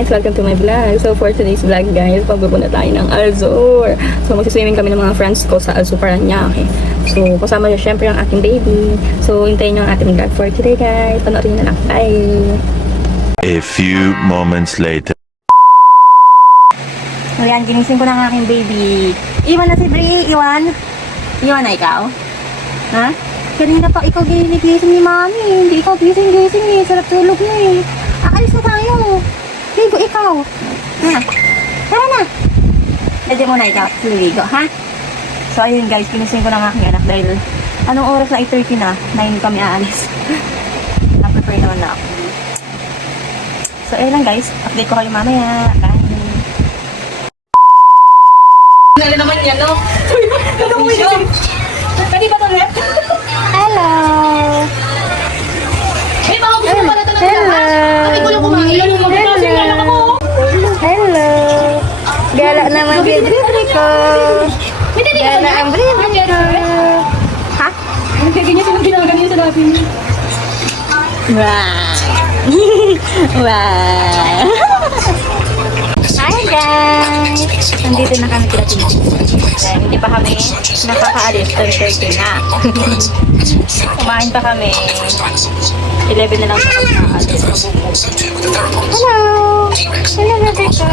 guys! Welcome to my vlog. So for today's vlog guys, pagbubuna tayo ng Alzur. So magsiswimming kami ng mga friends ko sa Alzur Paranaque. So kasama nyo syempre ang aking baby. So hintayin nyo ang ating vlog for today guys. Panoorin nyo na lang. Bye! A few moments later. Ayan, ginising ko na ang aking baby. Iwan na si Bri, Iwan. Iwan na ikaw? Ha? Kanina pa ikaw ginising ni Mami. Hindi ikaw gising-gising eh. Sarap tulog na eh. Aalis na tayo. Ligo ikaw. Ha? Tara na. Lagyan mo na ikaw. Ligo, ha? So, ayun guys. Ginising ko na ang aking anak dahil anong oras na 8:30 na? 9 kami aalis. Na-prepare naman na ako. So, ayun lang guys. Update ko kayo mamaya. Bye. Nala naman yan, no? Pwede ba ito rep? Hello! May mga gusto mo pala ito na Hello! Pati ko lang kumain. Hello! Gala naman bibri ko. Gala ang bibri ko. Ha? Nagkaganyan siya ng ginaganyan sa labi niya. Wow! Wow! Hi guys! Nandito na kami kila Tino. Dahil hindi pa kami nakakaalis. 10:30 na. Kumain pa kami. 11 na lang sa kami nakaalis. Hello! Hello, Rebecca!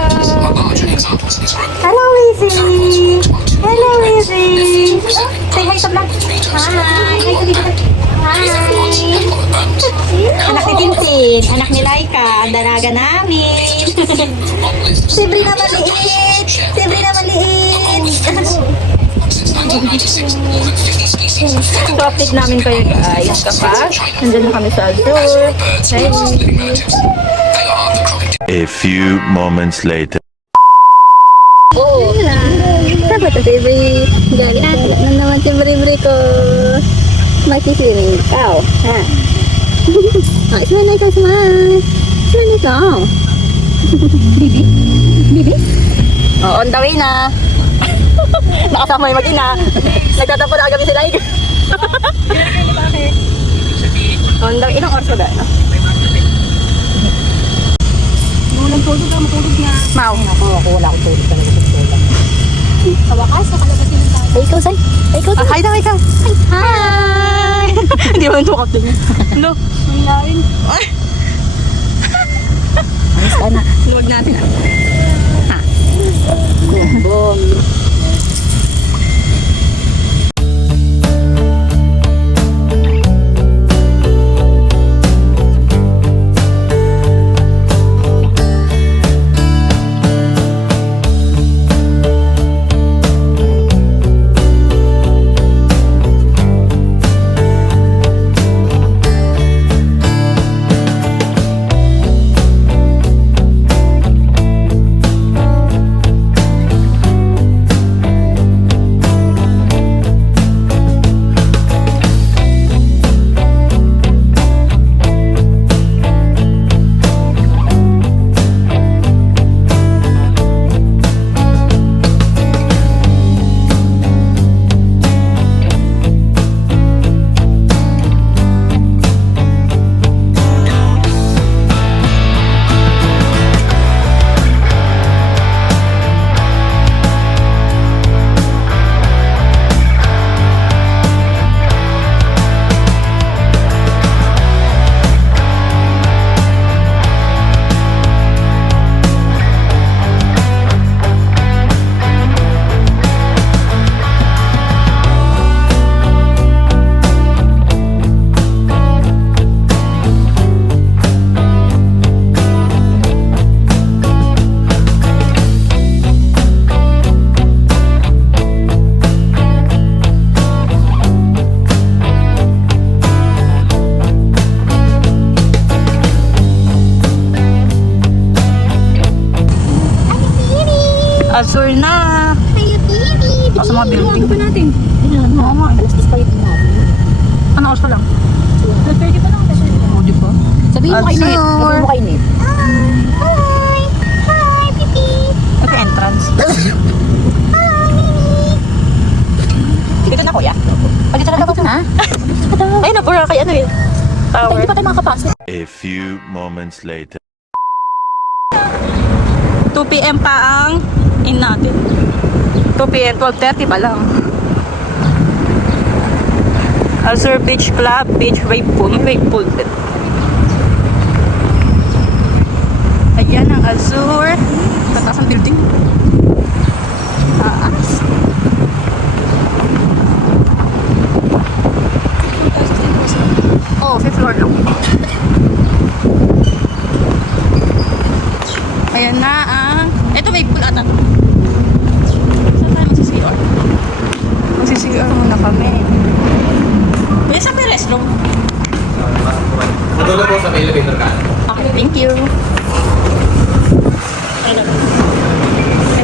Hello, Wizzy! Hello, Wizzy! Say hi sa vlog! Hi! Hi sa dito! Hi! Anak ni Tintin, anak ni Laika, ang dalaga namin. Si Bri na maliit. Si Bri na maliit. So, update namin kayo guys kapag nandun na kami sa Alzur. A few moments later. Oo. Sabi ito si Bri. Galit na naman si Bri ko. Magsisiring ikaw. Ha? Oh, smile ikaw, smile. Smile ikaw. Bibi? Bibi? Oh, on the way na. Nakasama yung mag-ina. Nagtatapo na kami sila. On the way. Ilang oras ba ba? Walang tulog ka, matulog na. Mau. Ako wala akong tulog talaga sa tulog. Sa wakas, nakalabas din tayo. Ay, ikaw, San? Ay, ikaw, Hi daw, ikaw. Hi! Hindi mo nito kaptin. Hello. Ang lain. Alis ka na. Luwag natin ah. Ha? Boom. Alzur na. Ako sa mga building. Ano pa natin? Oo nga. Alas 10 pa rin natin. Ano oras pa lang? 12:30 pa lang kasi. Oo, di ba? Sabihin mo kay Nip. Alzur. Sabihin mo kay Nip. Hi! Hi, Pipi! Ito entrance. Dito na kuya. Pag dito na dapat na. Ayun na, pura kay ano eh. Tower. Hindi pa tayo makakapasok. A few moments later. 2 p.m. pa ang in natin. 2 p.m. 12:30 pa lang. Azure Beach Club, Beach Wave Pool. May wave pool din. Ayan ang Azure. Tataas ang building. Taas. Oh, 5th floor lang. Ayan na ang... Ito wave pool ata. Saan tayo magsisiyor? Magsisiyor muna kami. Ayan, saan may restroom? Madulo po sa may elevator ka. Okay, thank you.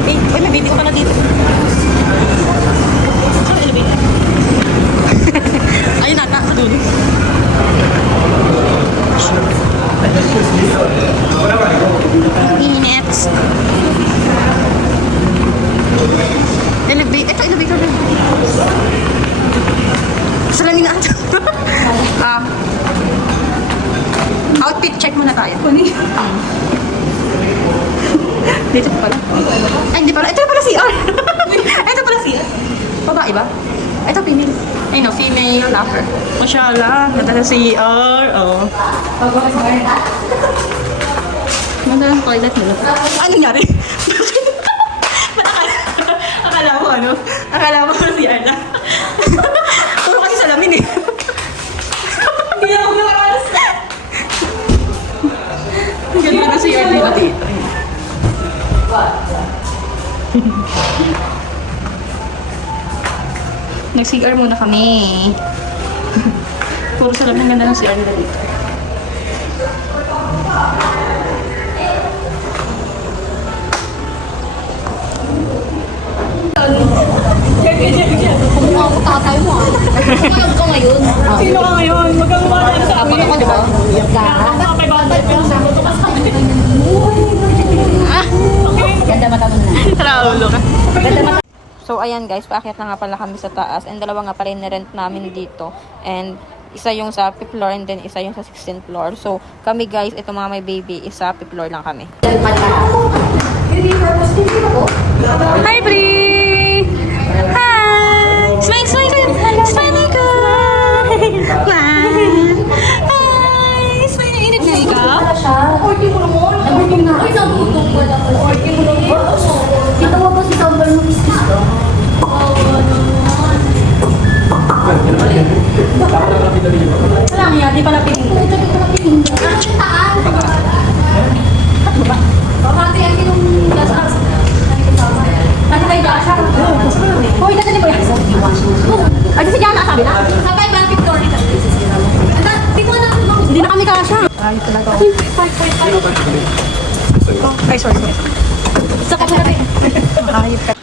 Uy, may baby ko pala dito. Saan ang elevator? Ayun ata, sa dulo. Init. Ito, elevator na. Salamin na ata. Outfit check muna tayo. Dito pala. Ay, hindi pala. Ito pala CR. Ito pala CR. Babae ba? Ito female. Ay no, female locker. Masyaallah. Ganda sa CR. Oh. Ganda ng toilet nila. Ano nangyari? Ba't akala mo ano? Akala mo CR na. Puro kasi salamin eh. Hindi ako nakaras. Ganda na CR nila dito. Nag-CR muna kami. Puro salamin, ganda ng CR nila dito. Tatay mo ah. Ano ka ngayon? Sino ka ngayon? Magkakawa na sa akin. Ako, di ba? Ganda mata mo na. Traulo ka. Ganda mata. So, ayan guys, paakyat na nga pala kami sa taas. And dalawa nga pala yung rent namin dito. And isa yung sa 5th floor and then isa yung sa 16th floor. So, kami guys, ito mga may baby, isa 5th floor lang kami. Hi, Brie! Hi! Smile, smile, smile! Smile ka! Hi! Smile, init na ikaw? Orky mo naman. Ay, nabutok ko lang. Orky mo naman. Ito mo ba si Sambal mo business ko? Wala nga, di pala piling. Taan. Bakit yan yung gas-gas? Ano kayo ba? Hoy, dati ba yan? Ay, kasi dyan, sabi na. Sabay ba ang floor nito? Dito na. Hindi na kami kasha. Ay, talaga. Ay, sorry. Sa kapatid. Ayop ka.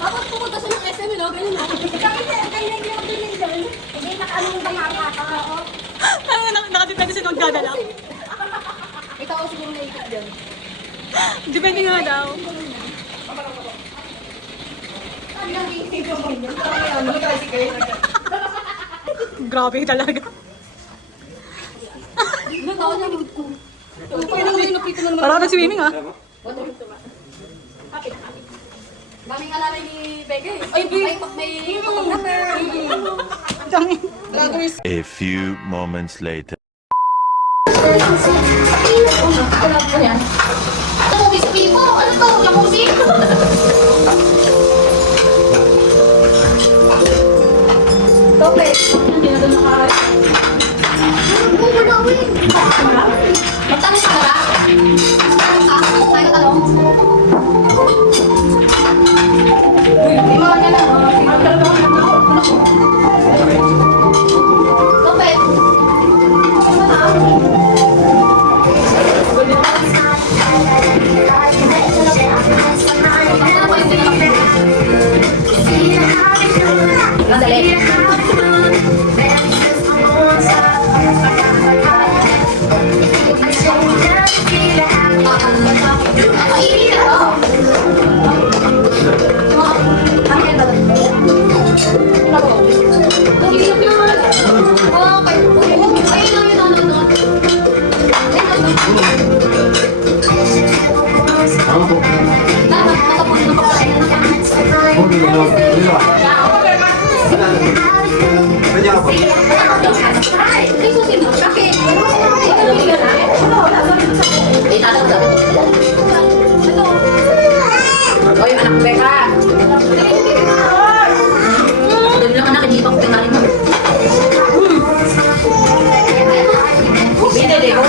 Ako pumunta sa ng SM, no? Ganun na. Kaya hindi ako bilhin dyan. Hindi nakaano yung bayari ata. Ano nga, nakadepende sa magdadala. Ikaw siguro naikot dyan. Depende nga daw. Grabe talaga. Natawa na mood ko. Kaya nang napito na naman. Parang nag-swimming ah. Daming alala ni Bege. Ay, may photographer. A few moments later. Ano po yan? Ito, sabihin mo. Ano to? Jacuzzi? Tope. Hindi na doon nakaray. Magtanong ka ba? Tayo ka talong. Iwan niya lang. Tope. Madali. Oy, anak Beka. Doon lang anak, hindi pa ko pinalin mo. Hindi, hindi ko.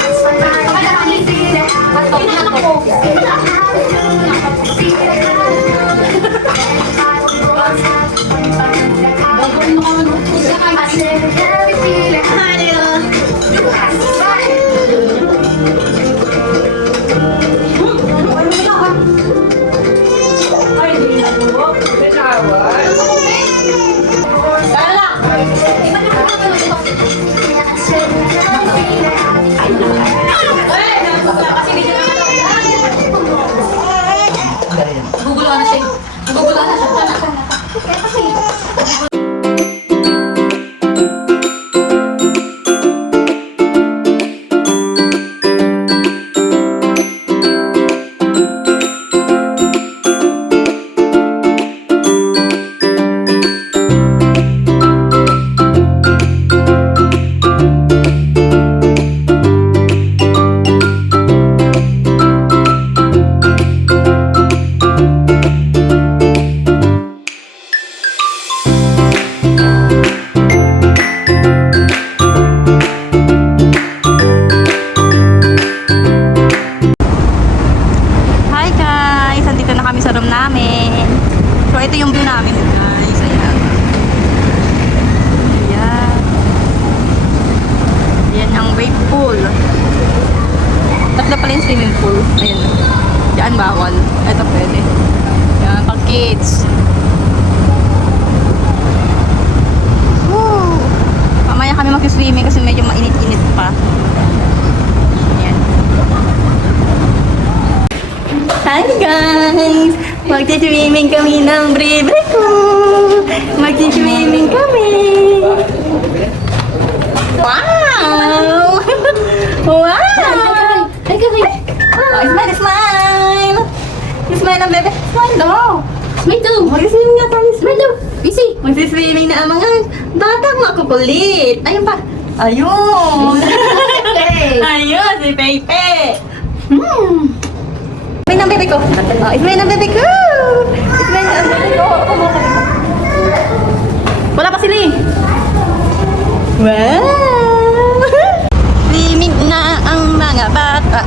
Gugulo na siya. Gugulo na siya. Hi guys! Andito na kami sa room namin. So ito yung view namin guys. Ayan. Ayan. Ayan ang wave pool. Tatlo pala yung swimming pool. Ayan. Diyan bawal. Ito pwede. Ayan, pag kids. Woo! Mamaya kami mag-swimming kasi medyo mainit-init pa. Ayan. Hi guys! Magti-swimming kami ng bribe ko! Magti-swimming kami! Wow! Wow! Ay, kami! Oh, smile, smile! Smile ang bebe! Smile daw! Smile daw! Mag-swimming nga tayo! Smile daw! Easy! Magsi-swimming na ang mga batang makukulit! Ayun pa! Ayun! Ayun! Si Pepe! Smile ng bebe ko! Oh, smile ng bebe ko! Smile ng bebe ko! Wala pa sila eh! Wow! Swimming na ang mga bata!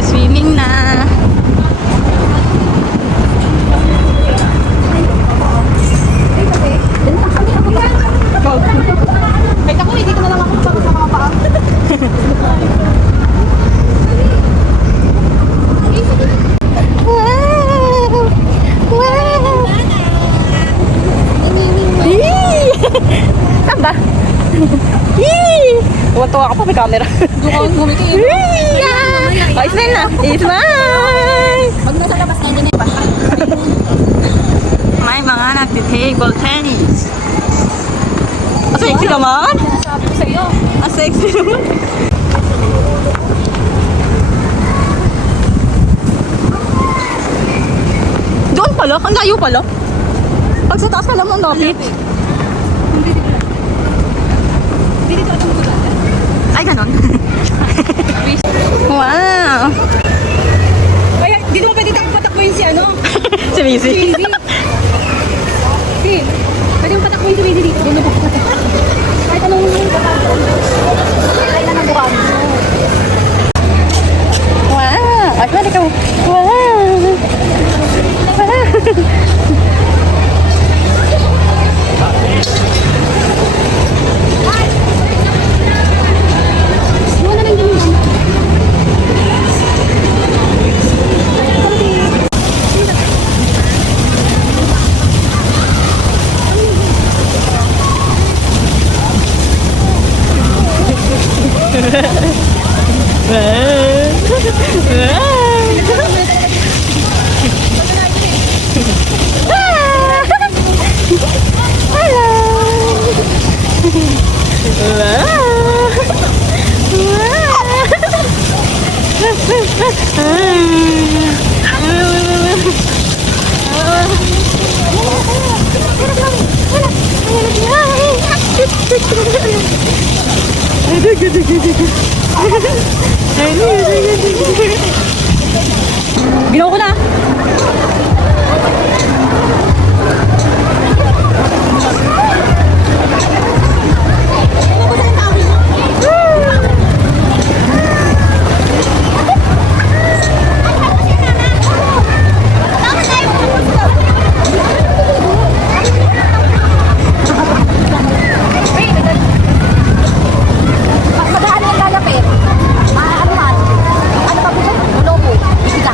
Swimming na! Kahit ako, hindi ko na lang ako sa mga paa. Wow! Wow! Saan ba? Tuwa-tuwa ka pa, may camera. Oh, smile na! Smile! Pag nasa labas na, hindi na iba. May mga nagti-table tennis. Ang sexy naman! Sabi ko sa'yo. Ang sexy naman! Doon pala? Ang layo pala? Pag sa taas ka lang ang lapit. Ay, ganon. Wow! Ay, dito mo pwede patakboyin si ano? Si Missy. Hindi. Pwede mo patakboyin si Missy dito. Doon na patakboyin. Kahit anong kailan ang bukaan mo. Wow! Ay, pwede ka. Wow! Wala nang gamitin. Ginawa ko na. Magkano yung lalapit? Ano man? Ano pa po siya? Lobo. Isiga.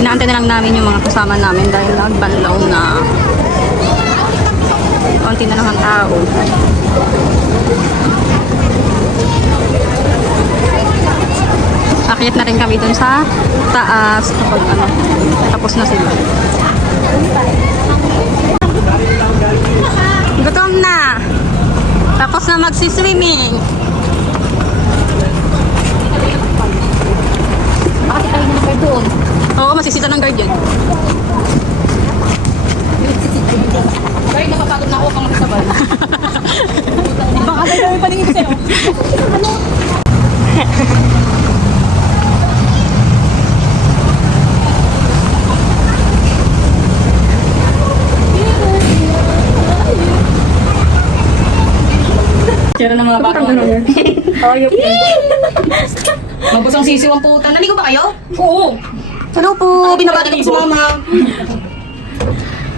Inaantay na lang namin yung mga kasama namin dahil nagbanlaw na. Konti na lang ang tao. Akyat na rin kami dun sa taas kapag tapos na sila. magsiswimming. Bakit tayo na ng doon? Oo, masisita ng guard yan. Guard, napapagod na ako pang magsabay. Baka tayo may paningin ko sa'yo. Tira ng mga bata. Ayop. Mabusang sisiw ang puta. Naligo ba kayo? Oo. Hello po, binabati ko po si mama.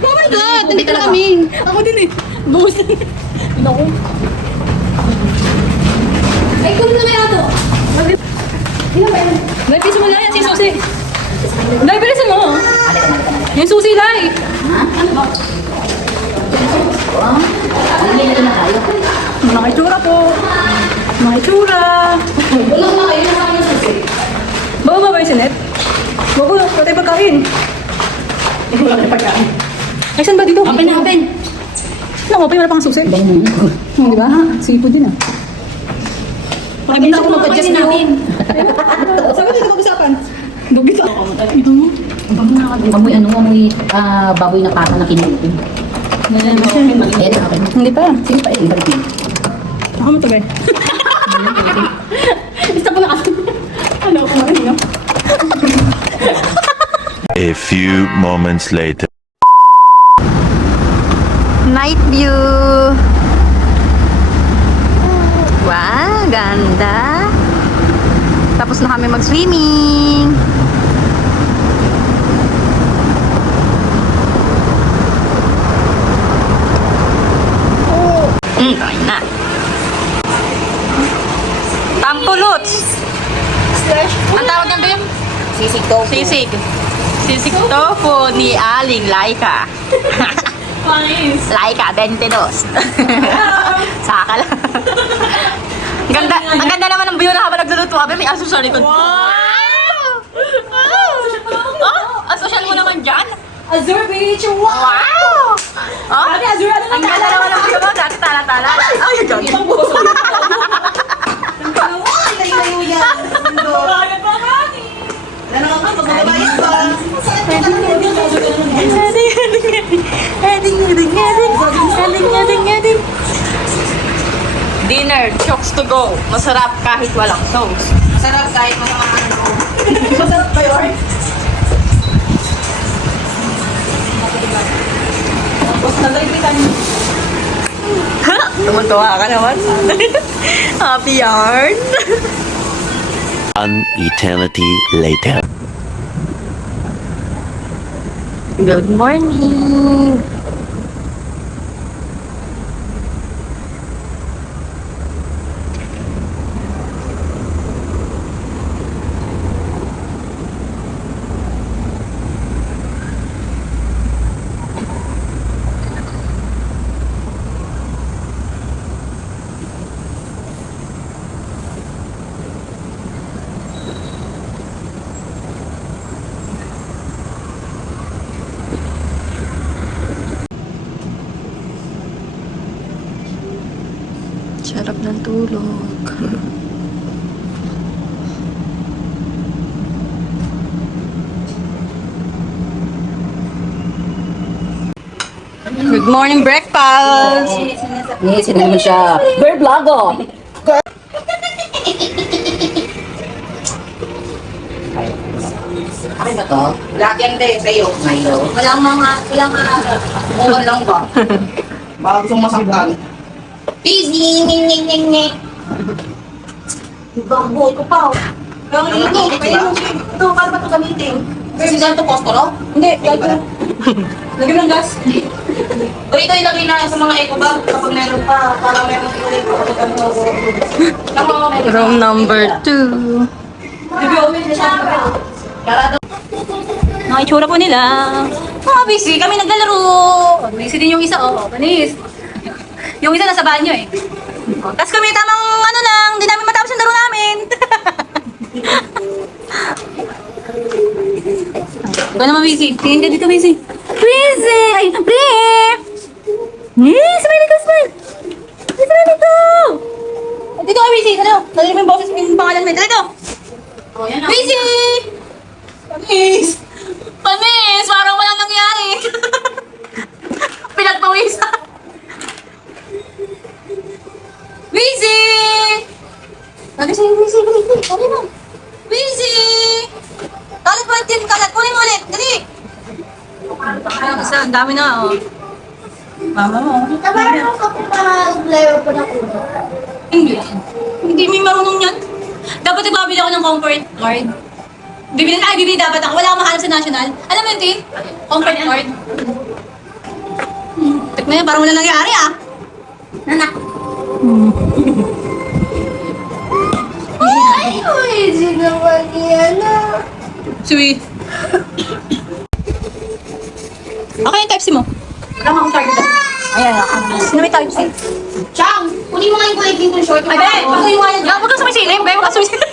Oh my God! Nandito na kami. Ako din eh. Buhos na. Naku. Ay, kunin na kaya to. May piso mo lang yan, si Susi. Dahil bilisan mo. Yung Susi, Lai. Mga itsura po. Mga itsura. Ulang na kayo na kami yung Susi. Baba ba yung sinet? Bago, patay pagkain. Wala na pagkain. Ay, saan ba dito? Open na, open. Naku, pa yung wala pang susi. Di ba? Seafood din ah. Pakibita ako mag-adjust nyo. Sabi dito pag-usapan. Dugit ako. Ito mo? Amoy baboy na pata na kinulit. Ayan, okay. Hindi pa. Sige pa, ibalik mo. Ako mo ito ba? Basta po na kasi. Ano ako marin no? A few moments later. Night view. Wow, ganda. Tapos na kami mag-swimming. Kain na. Tampuluts. Ang tawag ng Bim? Sisig to. Sisig. Sisig tofu ni Aling Laika. Laika 22. Saka lang. Ang ganda naman ng view na habang nagluluto kami. May aso sa likod. Wow! Oh, asosyan mo naman dyan. Azure Beach, Wow! Oh, Azure, ano ang ganda naman ng view mo. Dati tala-tala. Ay, yun. Ibang buso. Layo yan. Bakit pa kami? Ano naman, magbabayad pa. Dinner, chokes to go. Masarap kahit walang sauce. Sarap kahit masama ano. Masarap ba yun? Tapos nagalitan niyo. Tumuntuwa ka naman. Happy yarn. An eternity later. Good morning. Sarap ng tulog. Good morning breakfast! Yes, hindi naman siya. Bird vlogo. Akin ba to? Lagyan din sa'yo. Ngayon. Walang uwan lang ba? Baka gusto masaktan. Busy! Ibang buhay ko pa. Pero ito, paano ba ito gamitin? Kasi ganito postoro? Hindi, lagyan. Lagyan ng gas. O ito ilagay na sa mga eco bag kapag meron pa. Para meron ulit kapag ano. Room number 2. Bibiyawin na siya. Karado. Mga itsura po nila. Busy. Kami naglalaro. Busy din yung isa, panis. Yung isa nasa banyo eh. Tapos kami tamang ano lang, hindi namin matapos yung laro namin. Ikaw naman, Busy. Tingin ka dito, Busy. Busy! Ay, Bri! Smile ka, smile! Smile ka! helmet. Dito! Oh, yan Busy! Panis! Panis! Parang walang nangyari. Pinagpawisan. Busy! Busy! Dali mo. Busy! Kalat mo ulit. Kalat. Kunin mo ulit. Dali. Ang dami na, oh. Mama mo. Tabaran mo ka pa po na ulo. Hindi may marunong yan. Dapat nagbabili ako ng comfort card. Bibili dapat ako. Wala akong mahanap sa national. Alam mo yun, Tin? Comfort card. Tek na yan, parang wala nangyari ah. Nanak. Ay, Luigi naman yan ah. Sweet. Okay yung Type-C mo. Wala mo akong card dito. Ayan, sino may Type-C? Chang, kunin mo nga yung kulay green short. Ay, Ben! Kunin mo nga yan. Huwag kang sumisilim, Ben. Huwag kang sumisilim.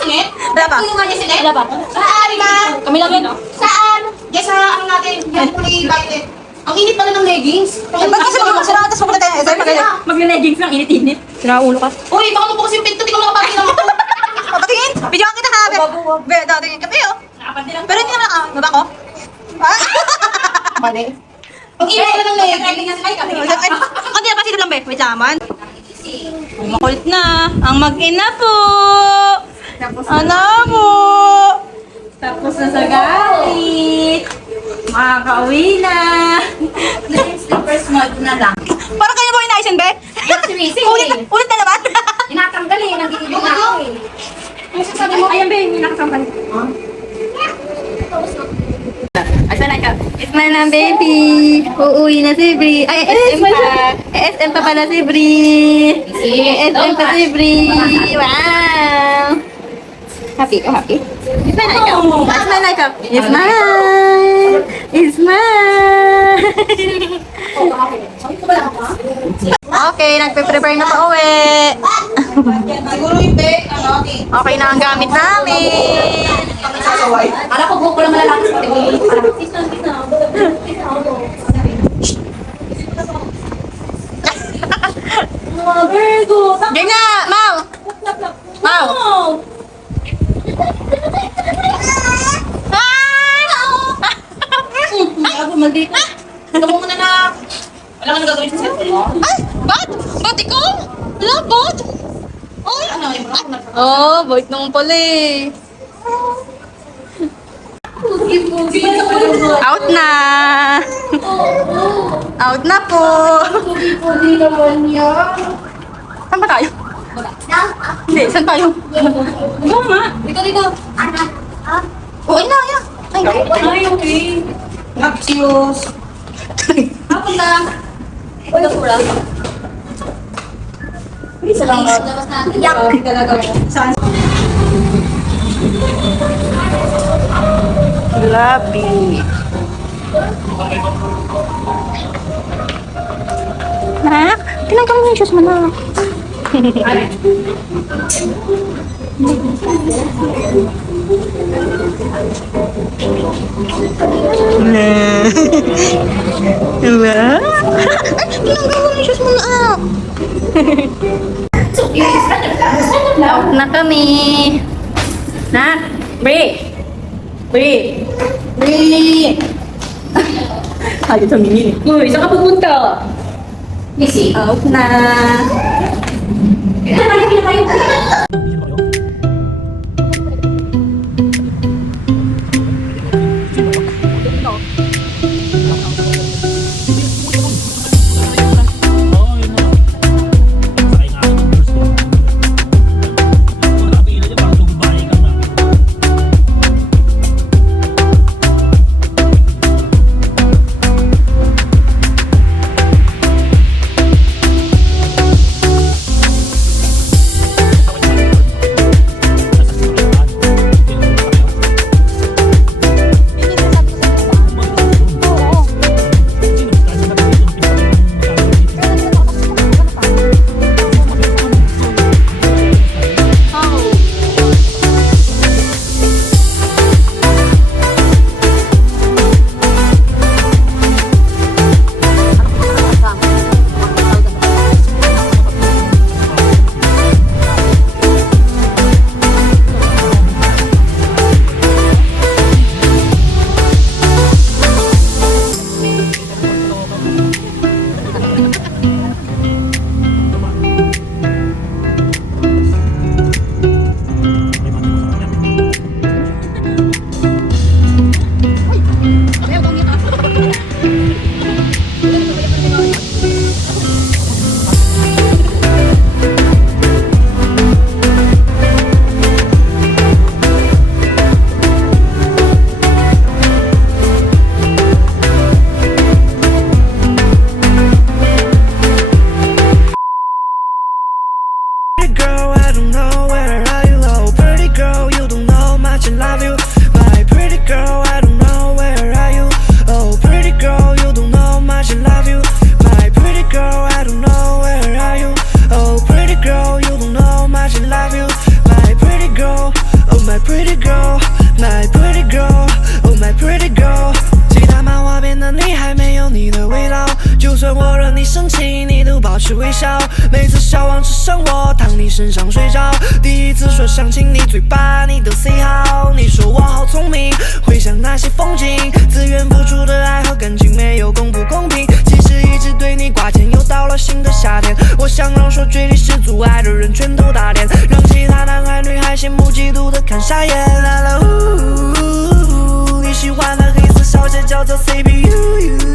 Sinet? Wala pa. Kunin mo nga yung sinet? Wala pa. Maaari ba? Kami lang yun. Saan? Diyan sa ano natin, yung kulay violet. Ang init pala ng leggings. Ba't kasi sila tapos pupunta tayo? Magle-leggings lang, init-init. Sira ulo ka. Uy, baka mo bukas yung pinto, di ko makapagin ako. Patingin! Bidyoan kita ha! Be, datingin ka. Pero, pero hindi naman naka... Baba ko? Mali. Ang init pala ng leggings. Hindi na, pasilip lang, be. Wait lang, man. Makulit na. Ang mag-ina po. Ano po? Tapos na sa galit. Makakauwi na. First month na lang. Parang kayo mo inaisin, be? Ulit na naman. Inatanggal eh, nagiging na ako eh. Ano sasabi mo? Ayan, be. Hindi nakasampan. Asan na ka? Smile na, baby. Uuwi na si Bri. Ay, SM pa. SM pa pala si Bri. SM pa si Bri. Wow. Happy ka, happy? Smile na ikaw. Smile na ikaw. Smile. Smile. Okay, nagpe-prepare na pa uwi. Siguro yung bag, ano, Okay na ang gamit namin. kami sasaway. Akala ko buko lang malalaki sa TV. Game na, Mau. Mau. Bago maldito. Ito mo muna na. Wala ka na gagawin sa cellphone mo. Ay, ba't? Ba't ikaw? Wala, ba't? Ay, Ano, yung ako na. oh, bait naman pala eh. Out na. Out na po. Pudi naman yan. Saan ba tayo? Hindi, saan tayo? Ikaw nga. Dito. Anak. Oo, ina, ina. Ay, okay. Napsius. Hapon lang. Wala pula. Isa lang. Labas natin. Yak. Saan? Grabe. Nak, tinanggal mo yung shoes mo na. Diba? Tinanggal mo yung shoes mo na. Out na kami. Nak, Bri. Bri. Bri. Ayaw tumingin eh. Uy, saan ka pupunta? Busy. Out na. 就算我惹你生气，你都保持微笑。每次笑忘只剩我躺你身上睡着。第一次说想亲你嘴巴，你都 say 好。你说我好聪明，回想那些风景，自愿付出的爱和感情没有公不公平。其实一直对你挂牵，又到了新的夏天。我想让说嘴里是阻碍的人全都打脸，让其他男孩女孩羡慕嫉妒的看傻眼。啦啦呜，你喜欢的黑色小姐叫做 CPU。